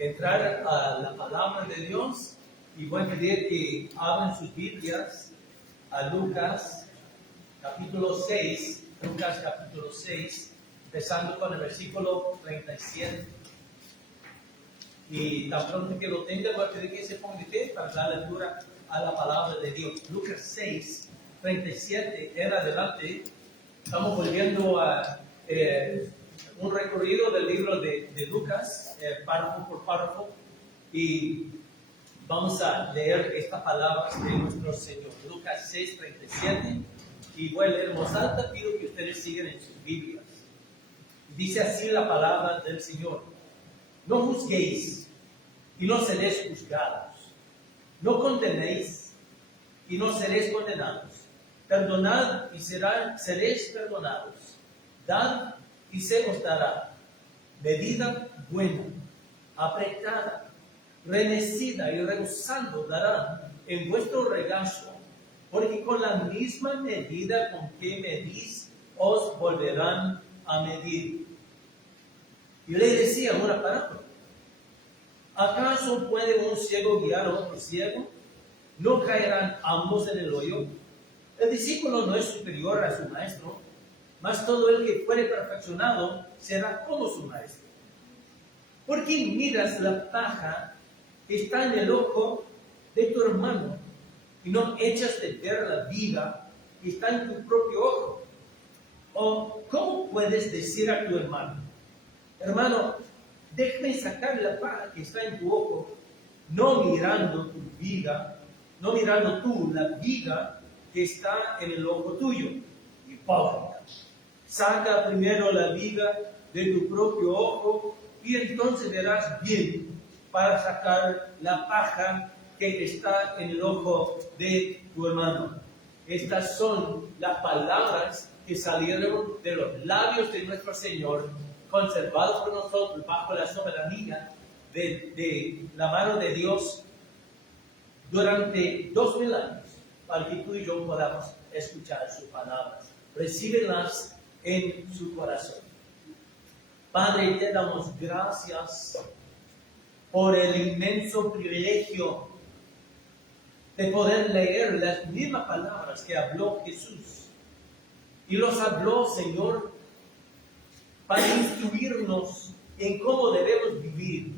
entrar a la palabra de Dios y voy a pedir que abran sus Biblias a Lucas capítulo 6, empezando con el versículo 37. Y tan pronto que lo tenga, voy a pedir que se ponga de pie para dar lectura a la palabra de Dios. Lucas 6, 37 en adelante. Estamos volviendo a un recorrido del libro de Lucas, párrafo por párrafo, y vamos a leer estas palabras de nuestro Señor. Lucas 6, 37, y voy a leer en voz alta, pido que ustedes sigan en sus Biblias. Dice así la palabra del Señor: no juzguéis, y no seréis juzgados. No condenéis, y no seréis condenados. Perdonad, y seréis perdonados. Dad, y se os dará. Medida buena, apretada, remecida y rebosando darán en vuestro regazo, porque con la misma medida con que medís, os volverán a medir. Y le decía una parábola: ¿acaso puede un ciego guiar a otro ciego? ¿No caerán ambos en el hoyo? El discípulo no es superior a su maestro, mas todo el que fuere perfeccionado será como su maestro. ¿Por qué miras la paja que está en el ojo de tu hermano y no echas de ver la viga que está en tu propio ojo? ¿O cómo puedes decir a tu hermano: hermano, déjame sacar la paja que está en tu ojo, no mirando tú la viga que está en el ojo tuyo? Hipócrita, saca primero la viga de tu propio ojo y entonces verás bien para sacar la paja que está en el ojo de tu hermano. Estas son las palabras que salieron de los labios de nuestro Señor, conservados por nosotros bajo la soberanía de la mano de Dios durante 2000 años, para que tú y yo podamos escuchar sus palabras. Recíbelas en su corazón. Padre, te damos gracias por el inmenso privilegio de poder leer las mismas palabras que habló Jesús. Y los habló, Señor, para instruirnos en cómo debemos vivir.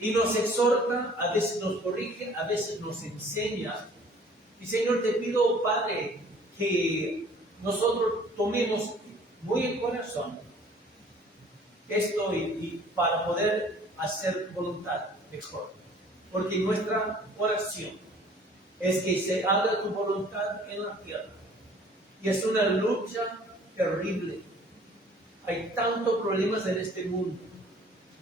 Y nos exhorta, a veces nos corrige, a veces nos enseña. Y Señor, te pido, Padre, que nosotros tomemos muy en corazón esto y para poder hacer voluntad mejor. Porque nuestra oración es que se haga tu voluntad en la tierra. Y es una lucha terrible. Hay tantos problemas en este mundo.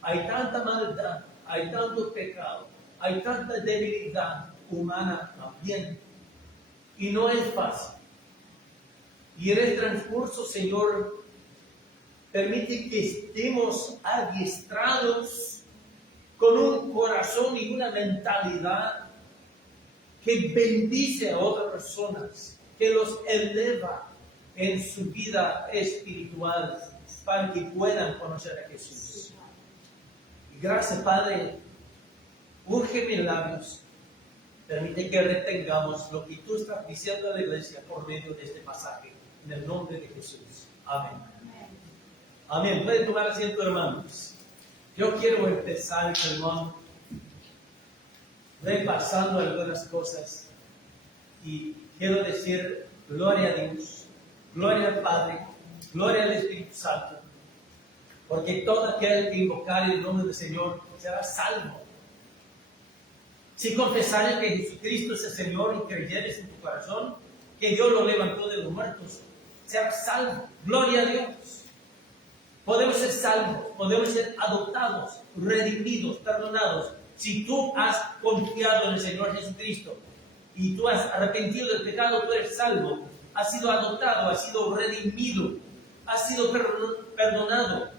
Hay tanta maldad. Hay tanto pecado. Hay tanta debilidad humana también. Y no es fácil. Y en el transcurso, Señor, permite que estemos adiestrados con un corazón y una mentalidad que bendice a otras personas, que los eleva en su vida espiritual para que puedan conocer a Jesús. Y gracias, Padre, urge mis labios. Permite que retengamos lo que tú estás diciendo a la iglesia por medio de este pasaje. En el nombre de Jesús. Amén. Amén. Pueden tomar asiento, hermanos. Yo quiero empezar el sermón repasando algunas cosas. Y quiero decir gloria a Dios, gloria al Padre, gloria al Espíritu Santo. Porque todo aquel que invocare el nombre del Señor será salvo. Si confesares que Jesucristo es el Señor y creyeres en tu corazón que Dios lo levantó de los muertos, serás salvo. Gloria a Dios. Podemos ser salvos, podemos ser adoptados, redimidos, perdonados. Si tú has confiado en el Señor Jesucristo y tú has arrepentido del pecado, tú eres salvo. Has sido adoptado, has sido redimido, has sido perdonado.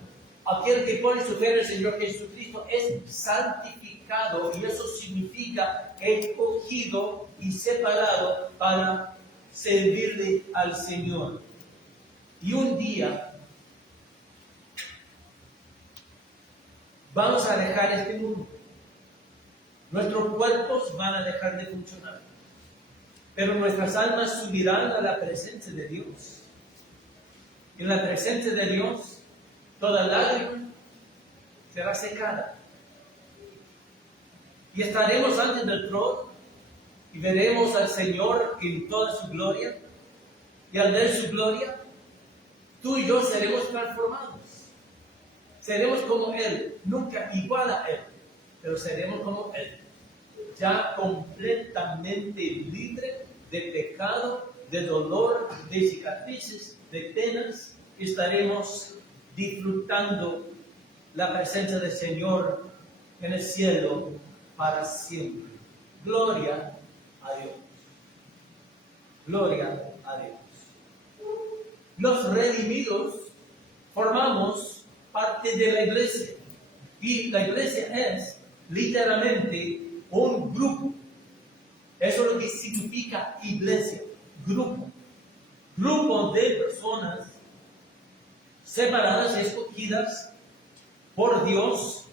Aquel que pone su fe en el Señor Jesucristo es santificado, y eso significa escogido y separado para servirle al Señor. Y un día vamos a dejar este mundo. Nuestros cuerpos van a dejar de funcionar. Pero nuestras almas subirán a la presencia de Dios. En la presencia de Dios, toda lágrima será secada. Y estaremos ante el trono y veremos al Señor en toda su gloria. Y al ver su gloria, tú y yo seremos transformados. Seremos como Él, nunca igual a Él, pero seremos como Él. Ya completamente libre de pecado, de dolor, de cicatrices, de penas, estaremos disfrutando la presencia del Señor en el cielo para siempre. Gloria a Dios. Gloria a Dios. Los redimidos formamos parte de la iglesia. Y la iglesia es literalmente un grupo. Eso es lo que significa iglesia, grupo. Grupo de personas separadas, escogidas por Dios,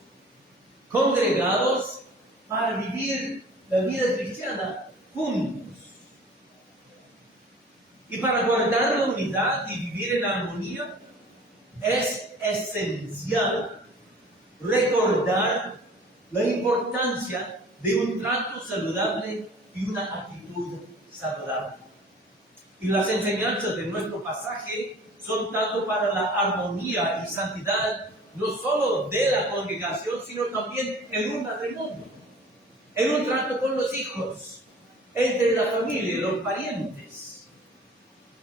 congregados para vivir la vida cristiana juntos. Y para guardar la unidad y vivir en armonía, es esencial recordar la importancia de un trato saludable y una actitud saludable. Y las enseñanzas de nuestro pasaje son tanto para la armonía y santidad, no solo de la congregación, sino también en un matrimonio, en un trato con los hijos, entre la familia y los parientes.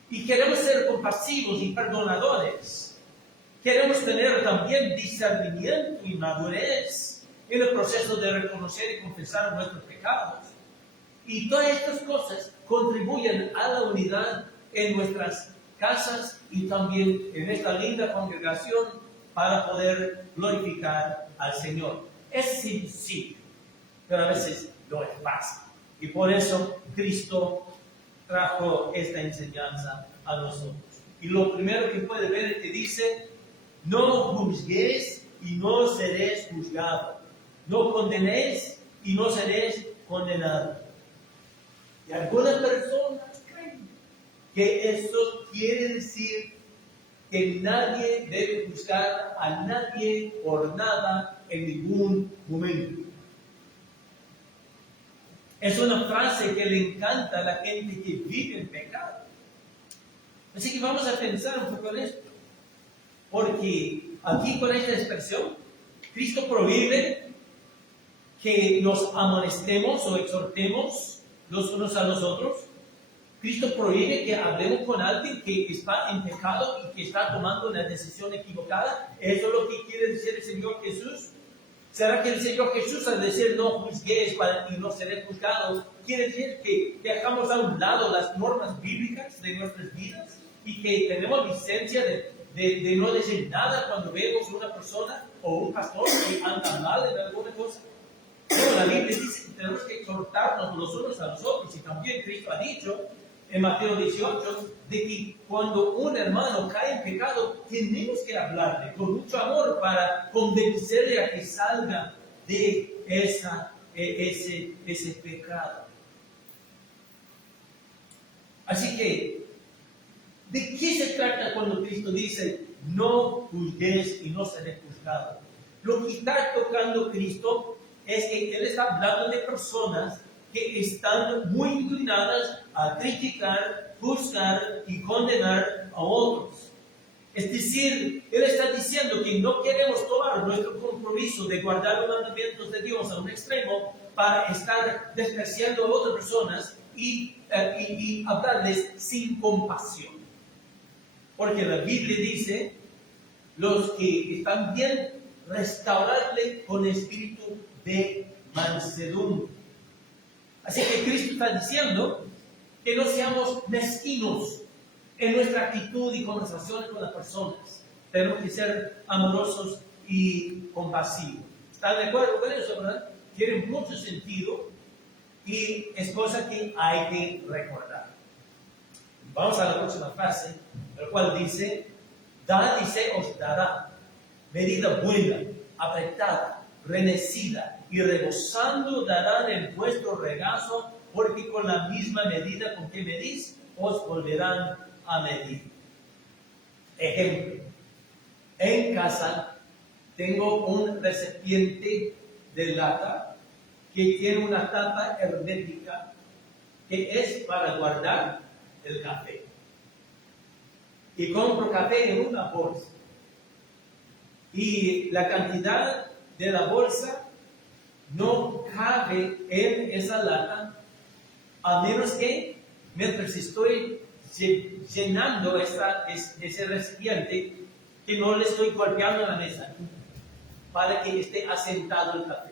Y queremos ser compasivos y perdonadores. Queremos tener también discernimiento y madurez en el proceso de reconocer y confesar nuestros pecados. Y todas estas cosas contribuyen a la unidad en nuestras casas y también en esta linda congregación para poder glorificar al Señor. Es sencillo, pero a veces no es fácil. Y por eso Cristo trajo esta enseñanza a nosotros. Y lo primero que puede ver es que dice: no juzguéis y no seréis juzgados. No condenéis y no seréis condenados. Y algunas personas creen que eso quiere decir que nadie debe juzgar a nadie por nada en ningún momento. Es una frase que le encanta a la gente que vive en pecado. Así que vamos a pensar un poco en esto. Porque aquí con esta expresión, Cristo prohíbe que nos amonestemos o exhortemos los unos a los otros. Cristo prohíbe que hablemos con alguien que está en pecado y que está tomando una decisión equivocada. ¿Eso es lo que quiere decir el Señor Jesús? ¿Será que el Señor Jesús, al decir no juzguéis y no seréis juzgados, quiere decir que dejamos a un lado las normas bíblicas de nuestras vidas y que tenemos licencia de no decir nada cuando vemos una persona o un pastor que anda mal en alguna cosa? Pero la Biblia dice que tenemos que exhortarnos los unos a los otros, y también Cristo ha dicho en Mateo 18 de que cuando un hermano cae en pecado, tenemos que hablarle con mucho amor para convencerle a que salga de ese pecado. Así que, ¿de qué se trata cuando Cristo dice no juzguéis y no seréis juzgados? Lo que está tocando Cristo es que Él está hablando de personas que están muy inclinadas a criticar, juzgar y condenar a otros. Es decir, Él está diciendo que no queremos tomar nuestro compromiso de guardar los mandamientos de Dios a un extremo para estar despreciando a otras personas y hablarles sin compasión. Porque la Biblia dice, los que están bien, restaurarle con espíritu de mansedumbre. Así que Cristo está diciendo que no seamos mezquinos en nuestra actitud y conversaciones con las personas. Tenemos que ser amorosos y compasivos. ¿Están de acuerdo con eso, verdad? Tiene mucho sentido y es cosa que hay que recordar. Vamos a la próxima frase, la cual dice: dad y se os dará, medida buena, apretada, renecida y rebosando darán en vuestro regazo, porque con la misma medida con que medís, os volverán a medir. Ejemplo, en casa tengo un recipiente de lata que tiene una tapa hermética que es para guardar el café. Y compro café en una bolsa. Y la cantidad de la bolsa no cabe en esa lata, a menos que mientras estoy llenando ese recipiente, que no le estoy golpeando la mesa para que esté asentado el café.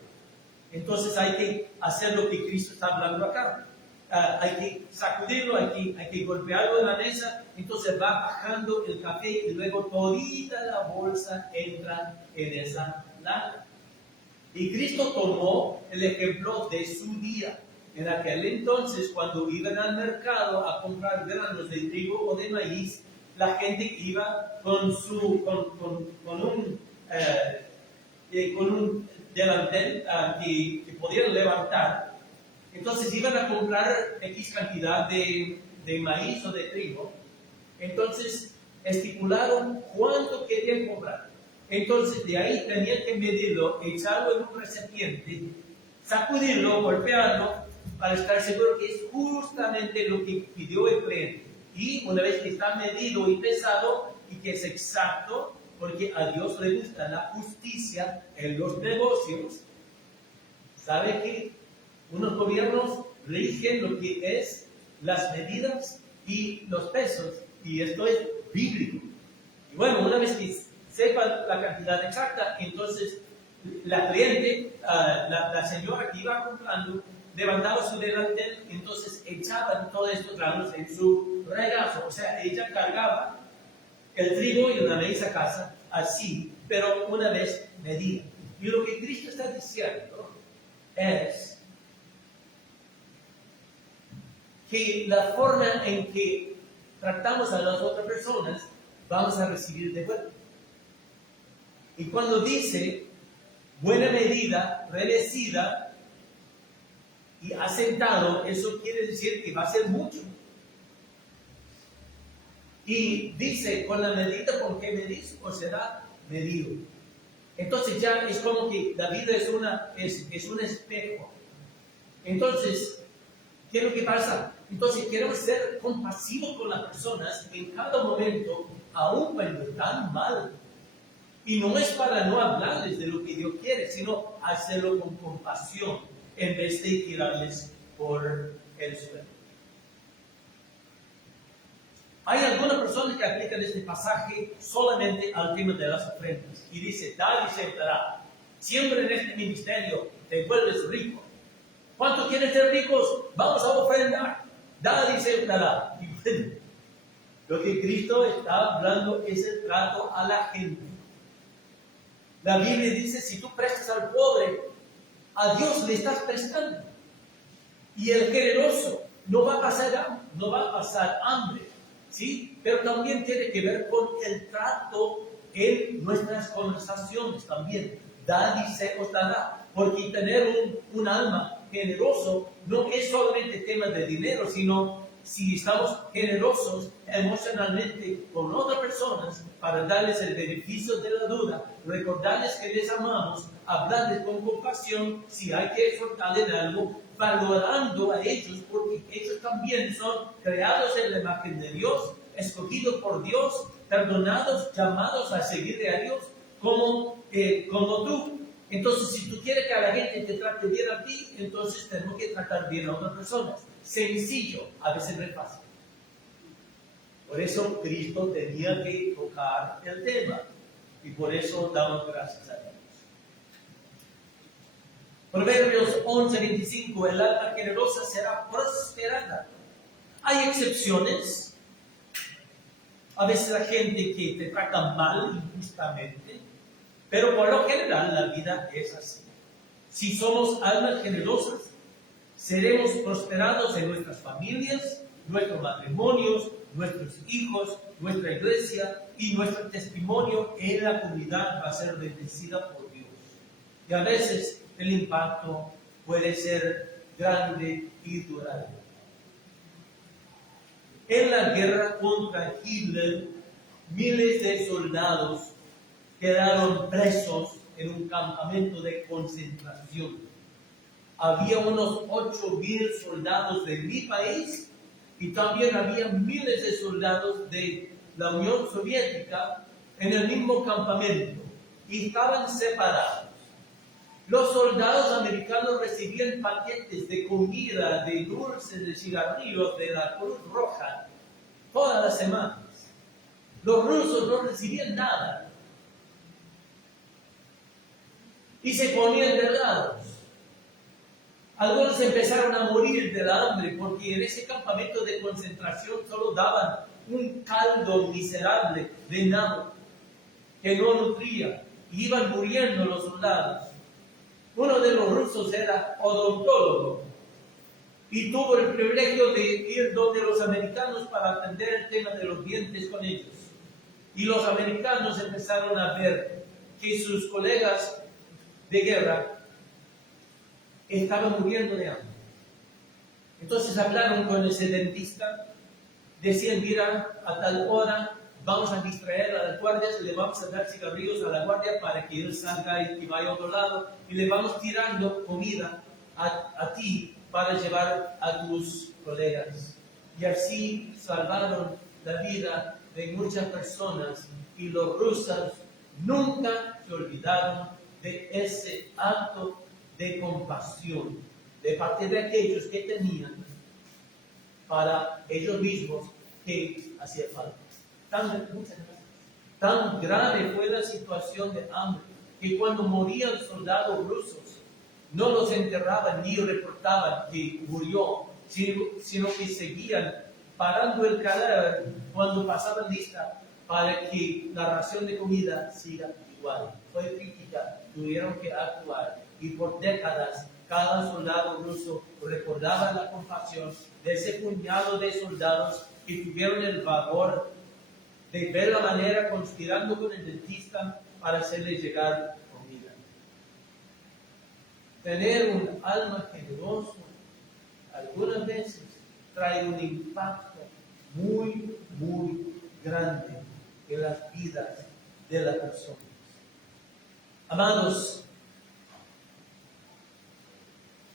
Entonces hay que hacer lo que Cristo está hablando acá. Hay que sacudirlo, hay que golpearlo en la mesa, entonces va bajando el café y luego todita la bolsa entra en esa lata. Y Cristo tomó el ejemplo de su día. En aquel entonces, cuando iban al mercado a comprar granos de trigo o de maíz, la gente iba con un delantal que podían levantar. Entonces iban a comprar X cantidad de maíz o de trigo. Entonces estipularon cuánto querían comprar. Entonces de ahí tenían que medirlo, echarlo en un recipiente, sacudirlo, golpearlo, para estar seguro que es justamente lo que pidió el cliente. Y una vez que está medido y pesado y que es exacto, porque a Dios le gusta la justicia en los negocios, ¿sabe que unos gobiernos rigen lo que es las medidas y los pesos? Y esto es bíblico. Y bueno, una vez que sepa la cantidad exacta, entonces la cliente, la señora que iba comprando, levantaba su delantal, entonces echaban todos estos granos en su regazo. O sea, ella cargaba el trigo y la maíz a casa, así, pero una vez medida. Y lo que Cristo está diciendo es que la forma en que tratamos a las otras personas, vamos a recibir de vuelta. Y cuando dice buena medida, renecida y asentado, eso quiere decir que va a ser mucho. Y dice, con la medida con que medís, os será medido. Entonces ya es como que la vida es un espejo. Entonces, ¿qué es lo que pasa? Entonces queremos ser compasivos con las personas en cada momento, aun cuando están mal. Y no es para no hablarles de lo que Dios quiere, sino hacerlo con compasión, en vez de tirarles por el suelo. Hay algunas personas que aplican este pasaje solamente al tema de las ofrendas. Y dice, da y se dará. Siempre en este ministerio te vuelves rico. ¿Cuántos quieren ser ricos? Vamos a ofrendar. Da y se dará. Y bueno, lo que Cristo está hablando es el trato a la gente. La Biblia dice, si tú prestas al pobre, a Dios le estás prestando. Y el generoso no va a pasar hambre, ¿sí? Pero también tiene que ver con el trato en nuestras conversaciones también. Da y se os dará. Porque tener un alma generoso no es solamente tema de dinero, sino si estamos generosos emocionalmente con otras personas para darles el beneficio de la duda, recordarles que les amamos, hablarles con compasión, si hay que exhortarles en algo, valorando a ellos, porque ellos también son creados en la imagen de Dios, escogidos por Dios, perdonados, llamados a seguirle a Dios como tú. Entonces, si tú quieres que a la gente te trate bien a ti, entonces tenemos que tratar bien a otras personas. Sencillo, a veces no es fácil. Por eso Cristo tenía que tocar el tema. Y por eso damos gracias a Dios. Proverbios 11:25, el alma generosa será prosperada. Hay excepciones. A veces la gente que te trata mal injustamente, pero por lo general la vida es así. Si somos almas generosas, seremos prosperados en nuestras familias, nuestros matrimonios, nuestros hijos, nuestra iglesia y nuestro testimonio en la comunidad va a ser bendecida por Dios. Y a veces el impacto puede ser grande y duradero. En la guerra contra Hitler, miles de soldados quedaron presos en un campamento de concentración. Había unos 8,000 soldados de mi país y también había miles de soldados de la Unión Soviética en el mismo campamento y estaban separados. Los soldados americanos recibían paquetes de comida, de dulces, de cigarrillos de la Cruz Roja todas las semanas. Los rusos no recibían nada y se ponían delgados. Algunos empezaron a morir de hambre porque en ese campamento de concentración solo daban un caldo miserable de nabo que no nutría. Y iban muriendo los soldados. Uno de los rusos era odontólogo y tuvo el privilegio de ir donde los americanos para atender el tema de los dientes con ellos. Y los americanos empezaron a ver que sus colegas de guerra estaban muriendo de hambre. Entonces hablaron con ese dentista, decían, mira, a tal hora vamos a distraer a las guardias, le vamos a dar cigarrillos a la guardia para que él salga y vaya a otro lado, y le vamos tirando comida a ti para llevar a tus colegas. Y así salvaron la vida de muchas personas, y los rusos nunca se olvidaron de ese acto de compasión de parte de aquellos que tenían para ellos mismos que hacía falta. Tan grave fue la situación de hambre que cuando morían soldados rusos no los enterraban ni reportaban que murió, sino que seguían parando el cadáver cuando pasaban lista para que la ración de comida siga igual. Fue crítica, tuvieron que actuar y por décadas cada soldado ruso recordaba la compasión de ese puñado de soldados que tuvieron el valor de ver la manera conspirando con el dentista para hacerle llegar comida. Tener un alma generosa algunas veces trae un impacto muy, muy grande en las vidas de las personas. Amados,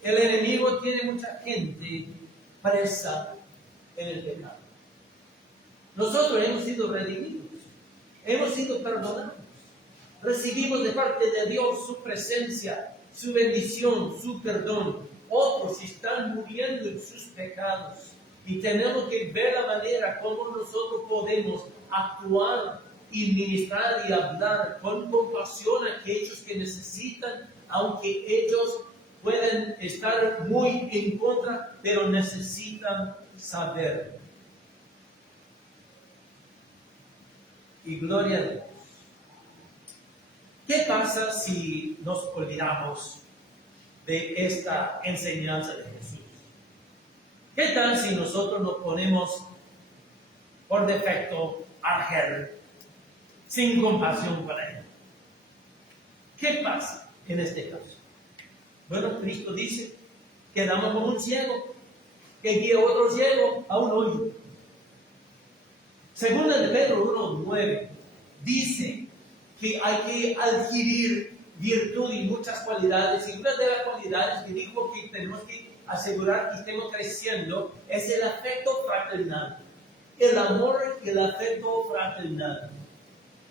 el enemigo tiene mucha gente presa en el pecado. Nosotros hemos sido redimidos, hemos sido perdonados, recibimos de parte de Dios su presencia, su bendición, su perdón. Otros están muriendo en sus pecados y tenemos que ver la manera como nosotros podemos actuar y ministrar y hablar con compasión a aquellos que necesitan, aunque ellos pueden estar muy en contra, pero necesitan saber. Y gloria a Dios. ¿Qué pasa si nos olvidamos de esta enseñanza de Jesús? ¿Qué tal si nosotros nos ponemos por defecto argel, sin compasión para él? ¿Qué pasa en este caso? Bueno, Cristo dice, quedamos como un ciego que guía a otro ciego a un hoyo. Segunda de Pedro 1:9 dice que hay que adquirir virtud y muchas cualidades, y una de las cualidades que dijo que tenemos que asegurar que estemos creciendo es el afecto fraternal, el amor y el afecto fraternal.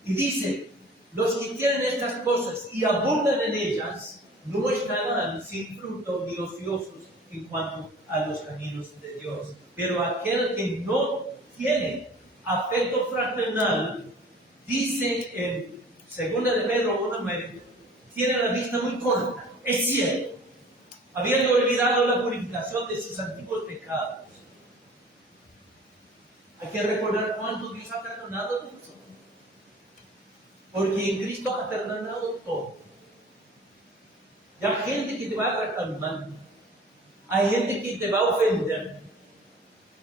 Y dice, los que tienen estas cosas y abundan en ellas, no estarán sin fruto ni ociosos en cuanto a los caminos de Dios. Pero aquel que no tiene afecto fraternal, dice en 2 de Pedro 1:9, tiene la vista muy corta, es ciego, habiendo olvidado la purificación de sus antiguos pecados. Hay que recordar cuánto Dios ha perdonado de nosotros, porque en Cristo ha perdonado todo. Y hay gente que te va a tratar mal, hay gente que te va a ofender,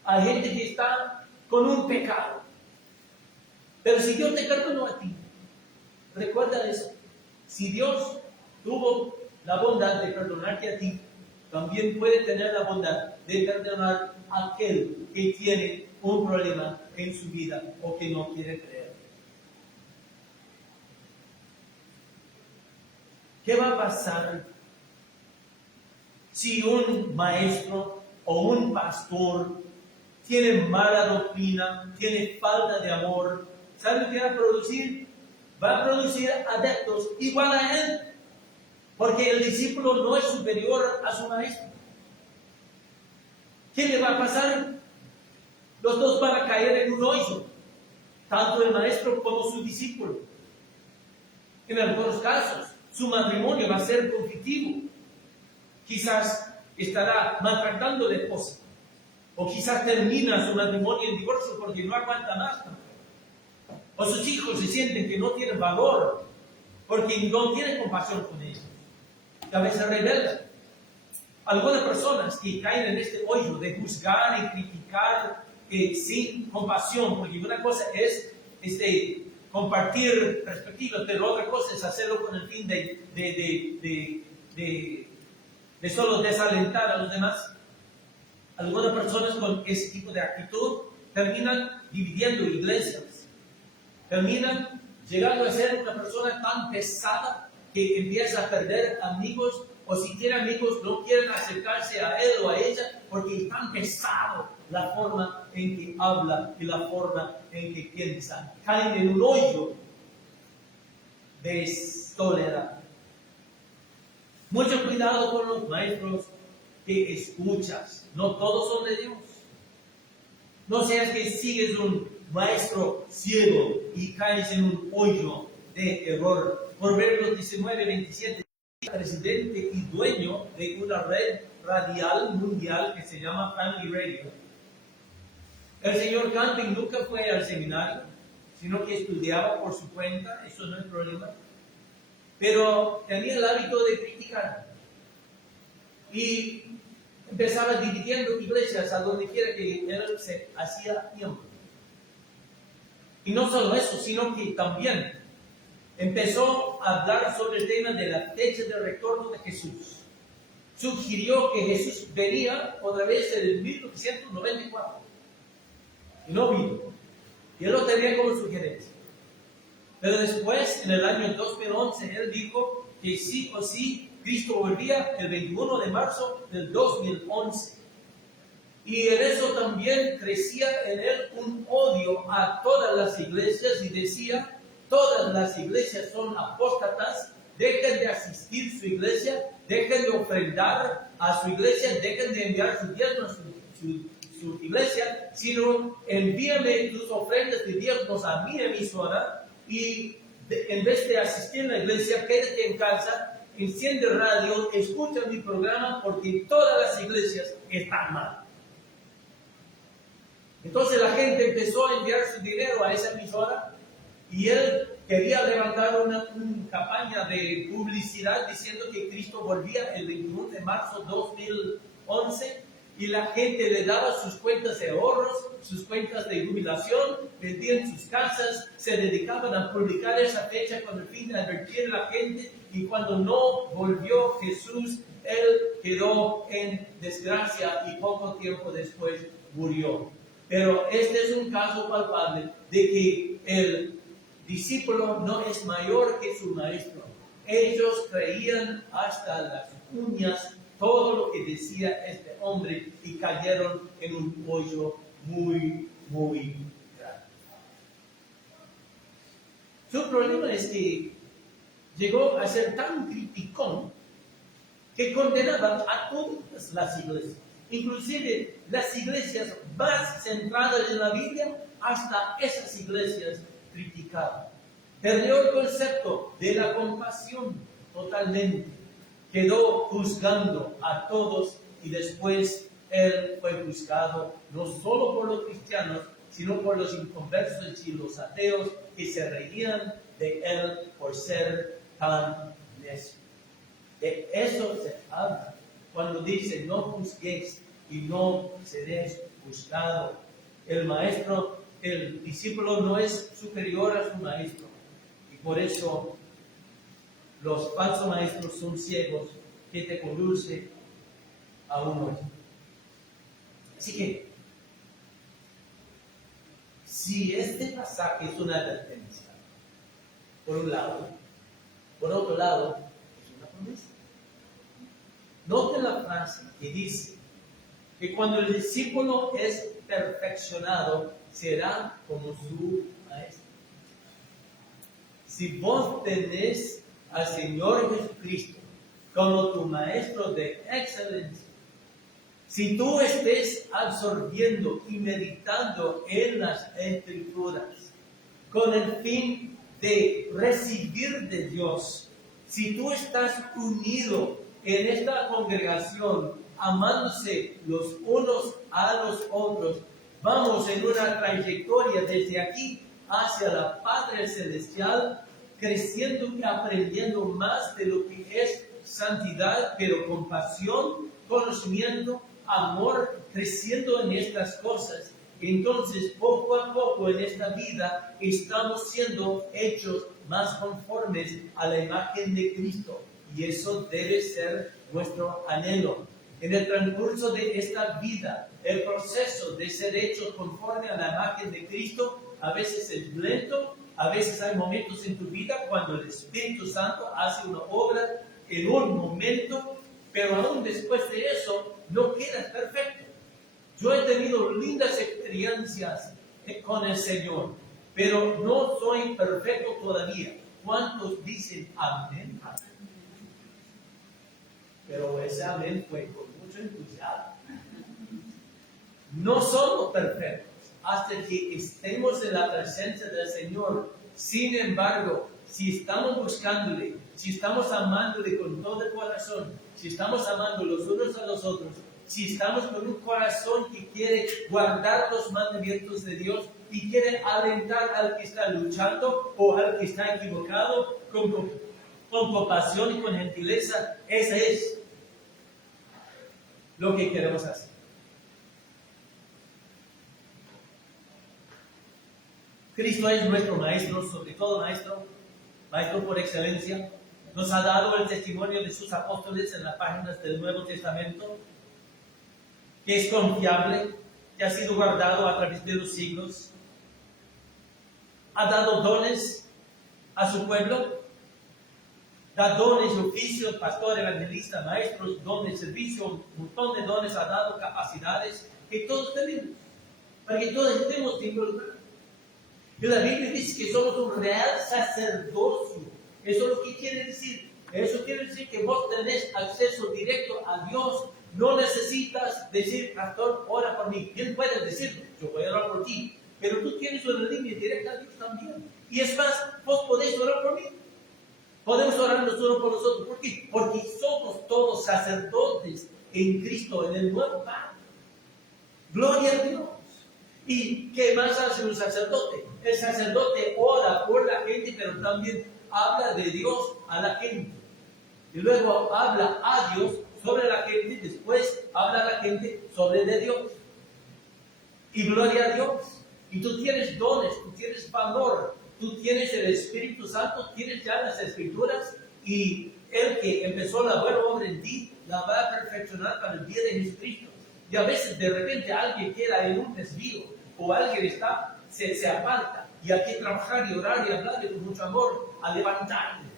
hay gente que está con un pecado. Pero si Dios te perdonó a ti, recuerda eso. Si Dios tuvo la bondad de perdonarte a ti, también puede tener la bondad de perdonar a aquel que tiene un problema en su vida o que no quiere creer. ¿Qué va a pasar si un maestro o un pastor tiene mala doctrina, tiene falta de amor? ¿Saben qué va a producir? Va a producir adeptos igual a él, porque el discípulo no es superior a su maestro. ¿Qué le va a pasar? Los dos van a caer en un hoyo, tanto el maestro como su discípulo. En algunos casos, su matrimonio va a ser conflictivo. Quizás estará maltratando a la esposa, o quizás termina su matrimonio en divorcio porque no aguanta más. O sus hijos se sienten que no tienen valor porque no tienen compasión con ellos. Y a veces rebeldan. Algunas personas que caen en este hoyo de juzgar y criticar sin compasión, porque una cosa es compartir perspectivas, pero otra cosa es hacerlo con el fin de solo desalentar a los demás. Algunas personas con ese tipo de actitud terminan dividiendo iglesias, terminan llegando a ser una persona tan pesada que empieza a perder amigos, o si tiene amigos no quieren acercarse a él o a ella porque es tan pesado la forma en que habla y la forma en que piensa. Caen en un hoyo de soledad. Mucho cuidado con los maestros que escuchas. No todos son de Dios. No seas que sigues un maestro ciego y caes en un hoyo de error. Proverbios 19:27. Presidente y dueño de una red radial mundial que se llama Family Radio. El señor Camping nunca fue al seminario, sino que estudiaba por su cuenta, eso no es problema. Pero tenía el hábito de criticar. Y empezaba dividiendo iglesias a donde quiera que él se hacía tiempo. Y no solo eso, sino que también empezó a hablar sobre el tema de la fecha del retorno de Jesús. Sugirió que Jesús vería otra vez en el 1994. Y no vino. Y él lo tenía como sugerencia. Pero después, en el año 2011, él dijo que sí o sí, Cristo volvía el 21 de marzo del 2011. Y en eso también crecía en él un odio a todas las iglesias y decía: todas las iglesias son apóstatas, dejen de asistir a su iglesia, dejen de ofrendar a su iglesia, dejen de enviar sus diezmos a su iglesia, sino envíame tus ofrendas de diezmos a mi emisora y en vez de asistir a la iglesia, quédate en casa, enciende radio, escucha mi programa porque todas las iglesias están mal. Entonces la gente empezó a enviar su dinero a esa emisora. Y él quería levantar una campaña de publicidad diciendo que Cristo volvía el 21 de marzo de 2011 y la gente le daba sus cuentas de ahorros, sus cuentas de jubilación, vendían sus casas, se dedicaban a publicar esa fecha con el fin de advertir a la gente, y cuando no volvió Jesús, él quedó en desgracia y poco tiempo después murió. Pero este es un caso palpable de que el discípulo no es mayor que su maestro. Ellos creían hasta las uñas todo lo que decía este hombre y cayeron en un hoyo muy, muy grande. Su problema es que llegó a ser tan criticón que condenaba a todas las iglesias, inclusive las iglesias más centradas en la Biblia, hasta esas iglesias criticaban. Perdió el concepto de la compasión totalmente. Quedó juzgando a todos y después él fue juzgado no solo por los cristianos, sino por los inconversos y los ateos que se reían de él por ser tan necio. De eso se habla cuando dice: no juzguéis y no seréis juzgados. El discípulo no es superior a su maestro, y por eso Los falsos maestros son ciegos que te conducen a un hoyo. Así que, si este pasaje es una advertencia, por un lado, por otro lado, es una promesa. Noten la frase que dice que cuando el discípulo es perfeccionado, será como su maestro. Si vos tenés al Señor Jesucristo como tu maestro de excelencia, si tú estés absorbiendo y meditando en las Escrituras con el fin de recibir de Dios, si tú estás unido en esta congregación, amándose los unos a los otros, vamos en una trayectoria desde aquí hacia la Padre Celestial, creciendo y aprendiendo más de lo que es santidad, pero con pasión, conocimiento, amor, creciendo en estas cosas. Entonces, poco a poco en esta vida estamos siendo hechos más conformes a la imagen de Cristo. Y eso debe ser nuestro anhelo. En el transcurso de esta vida, el proceso de ser hechos conforme a la imagen de Cristo a veces es lento, a veces hay momentos en tu vida cuando el Espíritu Santo hace una obra en un momento, pero aún después de eso no quedas perfecto. Yo he tenido lindas experiencias con el Señor, pero no soy perfecto todavía. ¿Cuántos dicen amén? Pero ese amén fue con mucho entusiasmo. No somos perfectos hasta que estemos en la presencia del Señor. Sin embargo, si estamos buscándole, si estamos amándole con todo el corazón, si estamos amando los unos a los otros, si estamos con un corazón que quiere guardar los mandamientos de Dios y quiere alentar al que está luchando o al que está equivocado con compasión y con gentileza, ese es lo que queremos hacer. Cristo es nuestro maestro, sobre todo maestro por excelencia. Nos ha dado el testimonio de sus apóstoles en las páginas del Nuevo Testamento, que es confiable, que ha sido guardado a través de los siglos. Ha dado dones a su pueblo, da dones, oficios, pastor, evangelista, maestros, dones, servicio, un montón de dones ha dado, capacidades que todos tenemos, para que todos estemos involucrados. Y la Biblia dice que somos un real sacerdocio. ¿Eso es lo que quiere decir? Eso quiere decir que vos tenés acceso directo a Dios. No necesitas decir, pastor, ora por mí. Él puede decir, yo voy a orar por ti. Pero tú tienes una línea directa a Dios también. Y es más, vos podés orar por mí. Podemos orar los unos por los otros. ¿Por qué? Porque somos todos sacerdotes en Cristo, en el nuevo pacto. Gloria a Dios. ¿Y qué más hace un sacerdote? El sacerdote ora por la gente, pero también habla de Dios a la gente. Y luego habla a Dios sobre la gente, después habla a la gente sobre de Dios. Y gloria a Dios. Y tú tienes dones, tú tienes valor, tú tienes el Espíritu Santo, tienes ya las Escrituras, y el que empezó la buena obra en ti, la va a perfeccionar para el día de Jesucristo. Y a veces de repente alguien queda en un desvío, o alguien se aparta, y hay que trabajar y orar y hablarle con mucho amor, a levantarle.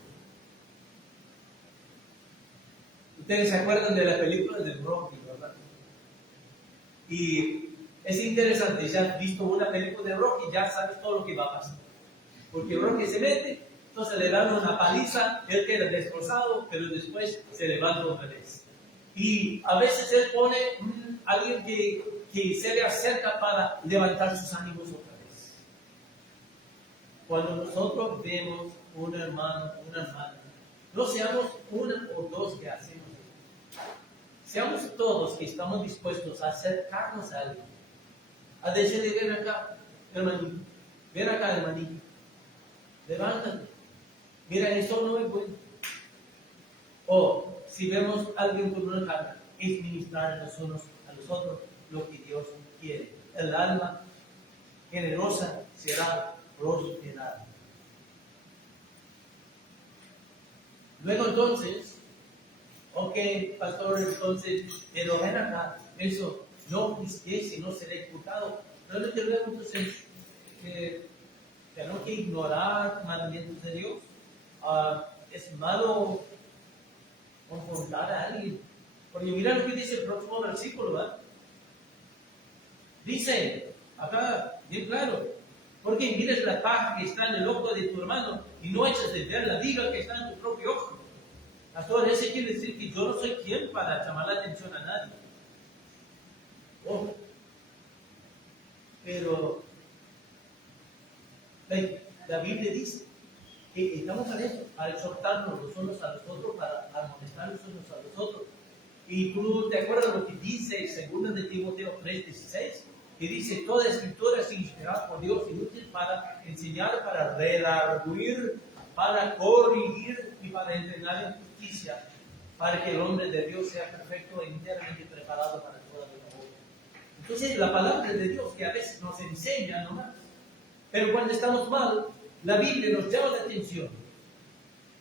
Ustedes se acuerdan de la película de Rocky, ¿verdad? Y es interesante, si has visto una película de Rocky, ya sabes todo lo que va a pasar. Porque Rocky se mete, entonces le dan una paliza, él queda destrozado, pero después se levanta otra vez. Y a veces él pone a alguien que se le acerca para levantar sus ánimos otra vez. Cuando nosotros vemos un hermano, una hermana, no seamos una o dos que hacemos eso. Seamos todos que estamos dispuestos a acercarnos a alguien, a decirle, ven acá, hermanito, ven acá, hermanito, levántate, mira, eso no es bueno. O si vemos a alguien con una carga, es ministrar a los unos a los otros lo que Dios quiere. El alma generosa será prosperada. Luego entonces, ok, pastor, entonces, pero ven acá, eso, no quisiese, no será imputado. Realmente luego entonces, tenemos que ignorar mandamientos de Dios. Es malo confrontar a alguien. Porque mira lo que dice el próximo versículo, ¿verdad? Dice, acá, bien claro, porque mires la paja que está en el ojo de tu hermano y no echas de ver la viga que está en tu propio ojo. Pastor, ese quiere decir que yo no soy quien para llamar la atención a nadie. Oh. Pero la Biblia dice que estamos para eso, para exhortarnos los unos a los otros, para amonestar los unos a los otros. Y tú te acuerdas lo que dice 2 de Timoteo 3:16, que dice, toda escritura es inspirada por Dios y útil para enseñar, para redarguir, para corregir y para entrenar en justicia, para que el hombre de Dios sea perfecto e enteramente preparado para toda buena obra. Entonces, la palabra de Dios que a veces nos enseña nomás, pero cuando estamos mal, la Biblia nos llama la atención.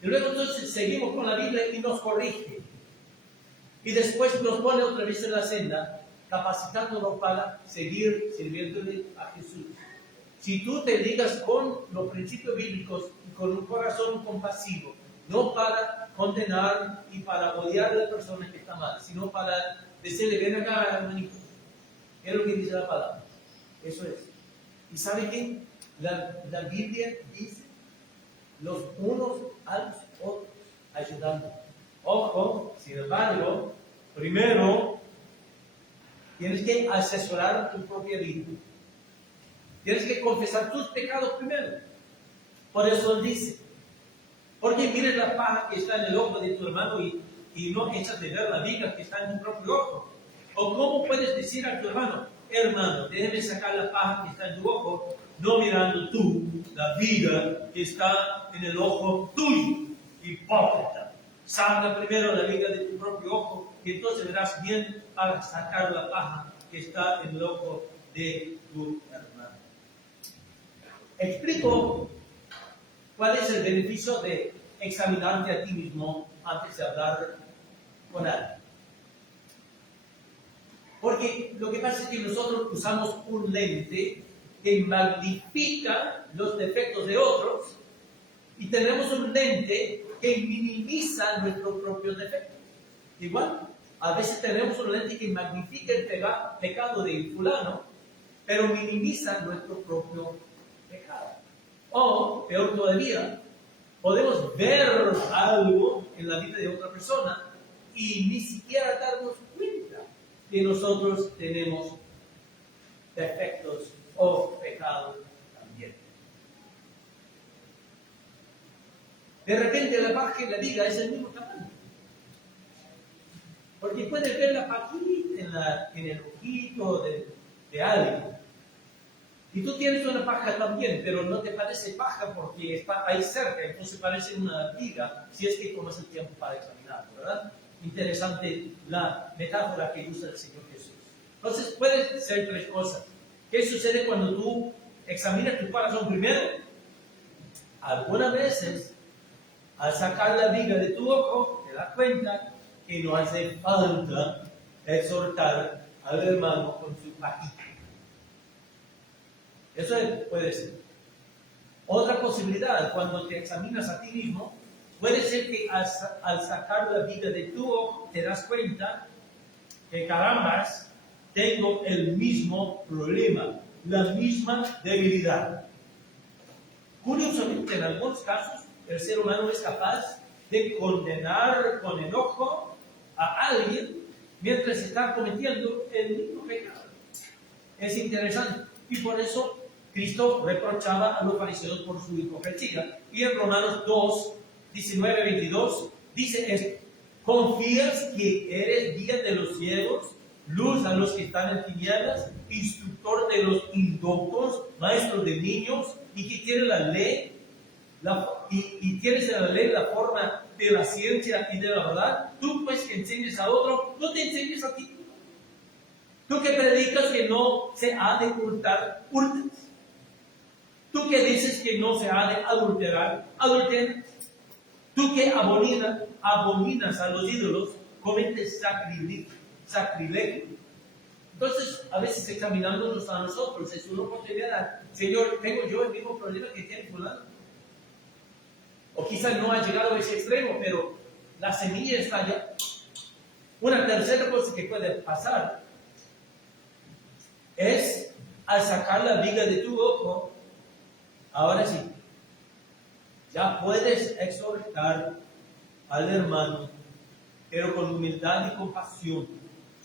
Y luego entonces seguimos con la Biblia y nos corrige. Y después nos pone otra vez en la senda, capacitándonos para seguir sirviéndole a Jesús. Si tú te digas con los principios bíblicos y con un corazón compasivo, no para condenar y para odiar a la persona que está mal, sino para decirle, ven acá, hermanito. Es lo que dice la palabra. Eso es. ¿Y sabe qué? La Biblia dice los unos a los otros ayudando. Ojo, sin embargo, primero tienes que asesorar tu propia vida. Tienes que confesar tus pecados primero. Por eso él dice, porque mires la paja que está en el ojo de tu hermano y no echas de ver la viga que está en tu propio ojo. O cómo puedes decir a tu hermano, hermano, déjame sacar la paja que está en tu ojo, no mirando tú la viga que está en el ojo tuyo. Hipócrita. Saca primero la viga de tu propio ojo y entonces verás bien para sacar la paja que está en el ojo de tu hermano. Explico cuál es el beneficio de examinarte a ti mismo antes de hablar con alguien. Porque lo que pasa es que nosotros usamos un lente que magnifica los defectos de otros y tenemos un lente que minimiza nuestros propios defectos. Igual, a veces tenemos un lente que magnifica el pecado de fulano, pero minimiza nuestro propio pecado. O, peor todavía, podemos ver algo en la vida de otra persona y ni siquiera darnos cuenta que nosotros tenemos defectos o pecados también. De repente la paja en la viga es el mismo tamaño. Porque puedes ver la pajita en el ojito de alguien. Y tú tienes una paja también, pero no te parece paja porque está ahí cerca, entonces parece una viga, si es que tomas el tiempo para examinarlo, ¿verdad? Interesante la metáfora que usa el Señor Jesús. Entonces, puede ser tres cosas. ¿Qué sucede cuando tú examinas tu corazón primero? Algunas veces, al sacar la viga de tu ojo, te das cuenta que no hace falta exhortar al hermano con su pajita. Eso puede ser. Otra posibilidad, cuando te examinas a ti mismo, puede ser que al sacar la viga de tu ojo te das cuenta que carambas, tengo el mismo problema, la misma debilidad. Curiosamente, en algunos casos, el ser humano es capaz de condenar con enojo a alguien mientras está cometiendo el mismo pecado. Es interesante. Y por eso Cristo reprochaba a los fariseos por su hipocresía. Y en Romanos 2, 19-22, dice esto: ¿confías que eres guía de los ciegos, luz a los que están en tinieblas, instructor de los indoctos, maestro de niños, y que tiene la ley, y tienes en la ley la forma de la ciencia y de la verdad? Tú pues que enseñes a otro, no te enseñes a ti. Tú que predicas que no se ha de hurtar, hurtas. Tú que dices que no se ha de adulterar, adulteras. Tú Tú que abominas a los ídolos, cometes sacrilegio. Entonces, a veces examinándonos a nosotros, es una oportunidad. Señor, ¿tengo yo el mismo problema que tiene fulano? O quizás no ha llegado a ese extremo, pero la semilla está allá. Una tercera cosa que puede pasar es, al sacar la viga de tu ojo, ahora sí, ya puedes exhortar al hermano, pero con humildad y compasión,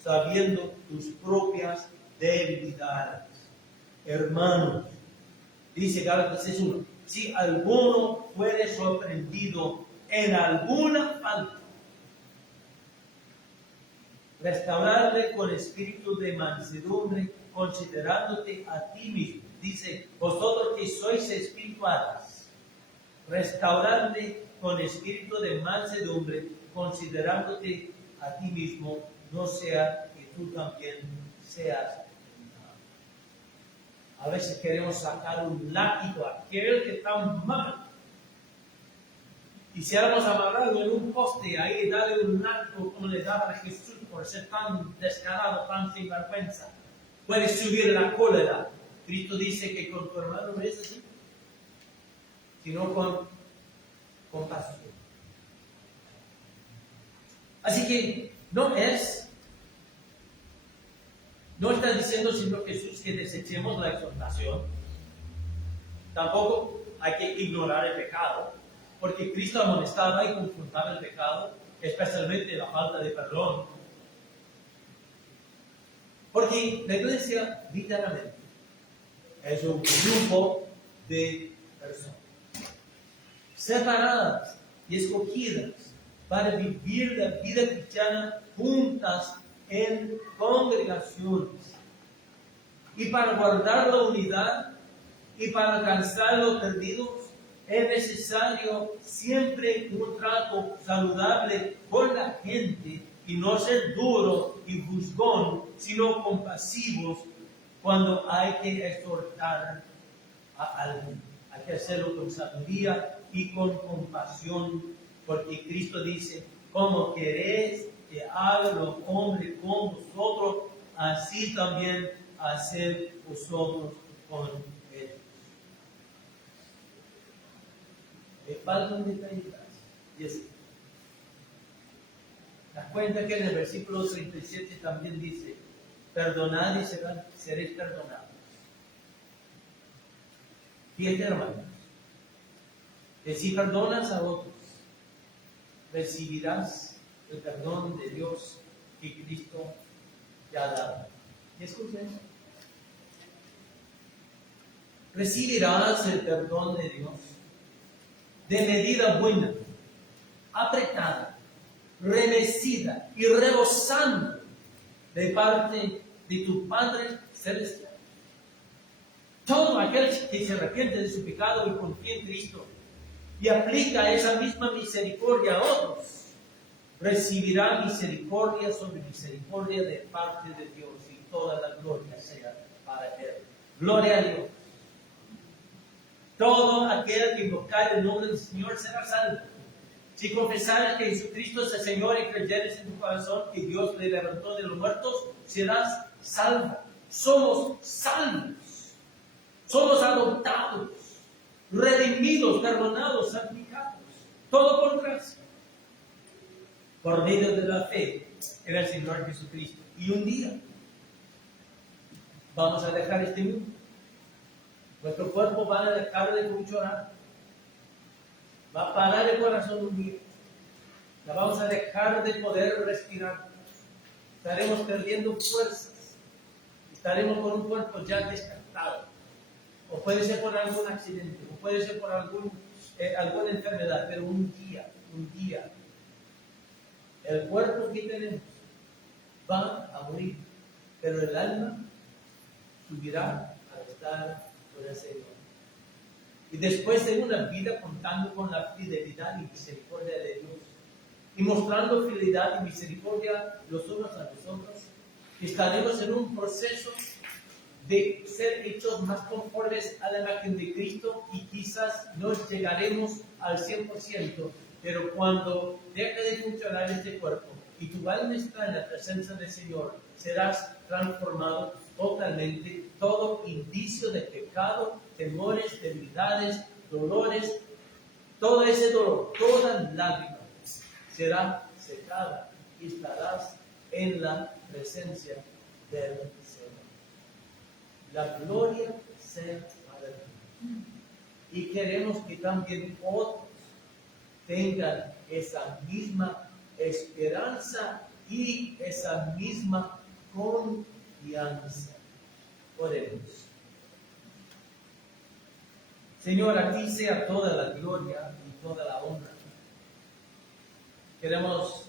sabiendo tus propias debilidades. Hermanos, dice Gálatas 6:1, si alguno fuere sorprendido en alguna falta, restaurarle con espíritu de mansedumbre, considerándote a ti mismo. Dice, vosotros que sois espirituales, restaurarle con espíritu de mansedumbre, considerándote a ti mismo, no sea que tú también seas tentado. A veces queremos sacar un látigo a aquel que está mal. Quisiéramos amarrarlo en un poste ahí y darle un látigo como le daba a Jesús por ser tan descarado, tan sinvergüenza. Puedes subir la cólera. Cristo dice que con tu hermano no es así, sino con compasión. Así que no está diciendo Señor Jesús que desechemos la exhortación. Tampoco hay que ignorar el pecado, porque Cristo amonestaba y confrontaba el pecado, especialmente la falta de perdón. Porque la iglesia, literalmente, es un grupo de personas separadas y escogidas para vivir la vida cristiana juntas en congregaciones. Y para guardar la unidad y para alcanzar los perdidos, es necesario siempre un trato saludable con la gente y no ser duro y juzgón, sino compasivos cuando hay que exhortar a alguien. Hay que hacerlo con sabiduría y con compasión, porque Cristo dice, como queréis que haga los hombres con vosotros, así también haced vosotros con ellos. Me falta un detalle más, y es, das cuenta que en el versículo 37 también dice, perdonad y seréis perdonados. Fíjate, hermanos, que si perdonas a otros, recibirás el perdón de Dios que Cristo te ha dado. ¿Y escuchen eso? Recibirás el perdón de Dios de medida buena, apretada, remecida y rebosando de parte de tu Padre Celestial. Todo aquel que se arrepiente de su pecado y confía en Cristo y aplica esa misma misericordia a otros, recibirá misericordia sobre misericordia de parte de Dios, y toda la gloria sea para Él. Gloria a Dios. Todo aquel que invocar el nombre del Señor será salvo. Si confesares que Jesucristo es el Señor y creyeres en tu corazón que Dios le levantó de los muertos, serás salvo. Somos salvos. Somos adoptados, redimidos, perdonados, santificados. Todo por gracia. Por medio de la fe en el Señor Jesucristo. Y un día vamos a dejar este mundo. Nuestro cuerpo va a dejar de funcionar. Va a parar el corazón un día. La vamos a dejar de poder respirar. Estaremos perdiendo fuerzas. Estaremos con un cuerpo ya descartado. O puede ser por algún accidente, o puede ser por alguna enfermedad, pero un día, el cuerpo que tenemos va a morir, pero el alma subirá a estar con el Señor. Y después de una vida contando con la fidelidad y misericordia de Dios, y mostrando fidelidad y misericordia los unos a los otros, estaremos en un proceso de ser hechos más conformes a la imagen de Cristo, y quizás no llegaremos al 100%, Pero cuando deje de funcionar este cuerpo y tu alma está en la presencia del Señor, serás transformado totalmente. Todo indicio de pecado, temores, debilidades, dolores, todo ese dolor, toda lágrima será secada y estarás en la presencia del Señor. La gloria sea para ti. Y queremos que también otros tengan esa misma esperanza y esa misma confianza. Oremos. Señor, a ti sea toda la gloria y toda la honra. Queremos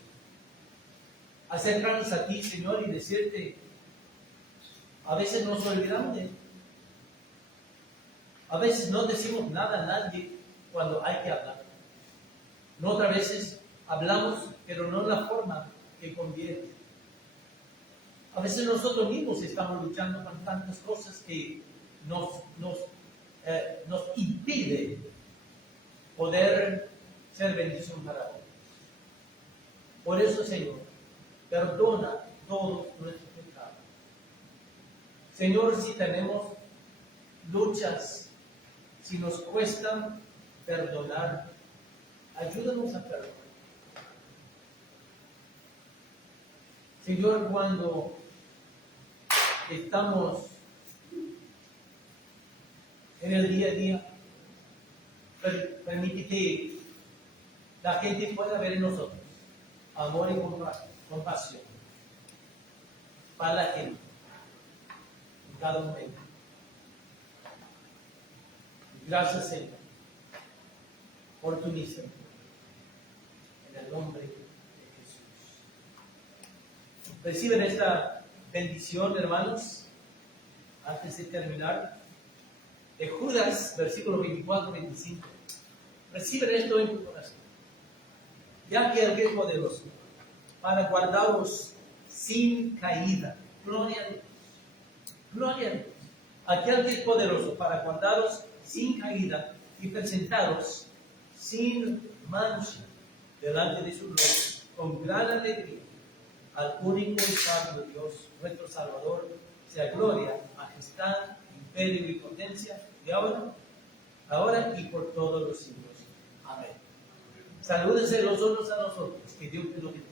acercarnos a ti, Señor, y decirte, a veces nos olvidamos de ti. A veces no decimos nada a nadie cuando hay que hablar. No, otras veces hablamos, pero no en la forma que conviene. A veces nosotros mismos estamos luchando con tantas cosas que nos impide poder ser bendición para otros. Por eso, Señor, perdona todos nuestros pecados. Señor, si tenemos luchas, si nos cuesta perdonar, ayúdanos a perdonar. Señor, cuando estamos en el día a día, permite que la gente pueda ver en nosotros amor y compasión para la gente en cada momento. Gracias, Señor, por tu misericordia. En el nombre de Jesús. Reciben esta bendición, hermanos, antes de terminar. De Judas, versículo 24-25. Reciben esto en tu corazón. Ya que el es poderoso para guardaros sin caída. Gloria a Dios. Gloria a Dios. Aquel que es poderoso para guardaros sin caída y presentaros sin mancha delante de su gloria, con gran alegría, al único y sabio Dios, nuestro Salvador, sea gloria, majestad, imperio y potencia, de ahora y por todos los siglos. Amén. Salúdense los unos a los otros. Que Dios te lo bendiga.